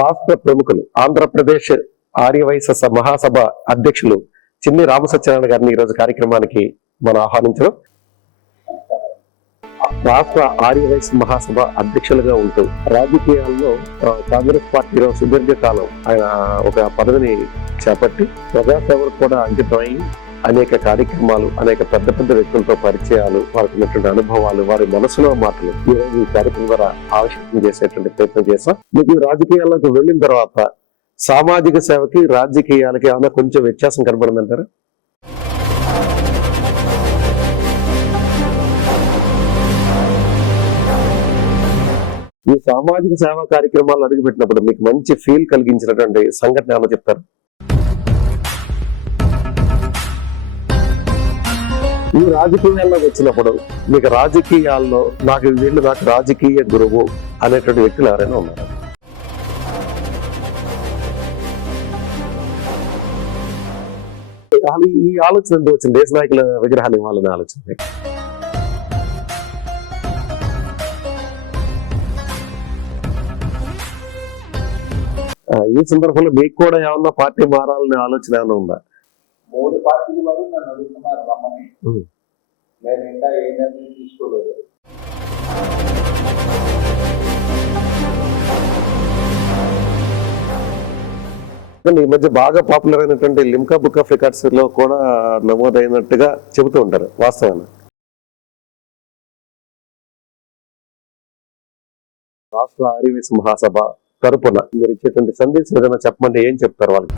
రాష్ట్ర ప్రముఖులు ఆంధ్రప్రదేశ్ ఆర్యవైశ్య మహాసభ అధ్యక్షులు చిన్ని రామసత్యనారాయణ గారిని ఈరోజు కార్యక్రమానికి మనం ఆహ్వానించడం. రాష్ట్ర ఆర్యవైశ్య మహాసభ అధ్యక్షులుగా ఉంటూ రాజకీయాల్లో కాంగ్రెస్ పార్టీలో సుదీర్ఘకాలం ఆయన ఒక పదవిని చేపట్టి ప్రజాసేవకు కూడా అంకితమై అనేక కార్యక్రమాలు, అనేక పెద్ద పెద్ద వ్యక్తులతో పరిచయాలు, వారికి ఉన్నటువంటి అనుభవాలు, వారి మనసులో మాటలు ఈ రోజు ఈ కార్యక్రమం ద్వారా ఆవిష్కరణ చేసేటువంటి ప్రయత్నం చేశాం. మీకు రాజకీయాల్లోకి వెళ్ళిన తర్వాత సామాజిక సేవకి రాజకీయాలకి ఏమైనా కొంచెం వ్యత్యాసం కనబడిందంటారా? ఈ సామాజిక సేవా కార్యక్రమాలు అడుగుపెట్టినప్పుడు మీకు మంచి ఫీల్ కలిగించినటువంటి సంఘటన ఏమైనా చెప్తారు? ఈ రాజకీయాల్లోకి వచ్చినప్పుడు మీకు రాజకీయాల్లో నాకు రాజకీయ గురువు అనేటువంటి వ్యక్తులు ఎవరైనా ఉన్నారు? ఈ ఆలోచన ఎందుకు వచ్చింది? దేశ నాయకుల విగ్రహాలు ఇవ్వాలనే ఆలోచన. ఈ సందర్భంలో మీకు కూడా ఏమన్నా పార్టీ మారాలనే ఆలోచన ఏమైనా ఉందా? 3 పార్టీల వారు నన్ను అడుగుతున్నారు రమ్మని. నేను ఇంకా ఏ నిర్ణయం తీసుకోలేదు. ఈ మధ్య బాగా పాపులర్ అయినటువంటి లిమ్కా బుక్ ఆఫ్ రికార్డ్స్ లో కూడా నమోదైనట్టుగా చెబుతూ ఉంటారు, వాస్తవాన్ని. రాష్ట్ర ఆర్యవైశ్య మహాసభ తరపున మీరు ఇచ్చేటువంటి సందేశం ఏదైనా చెప్పమంటే ఏం చెప్తారు వాళ్ళకి?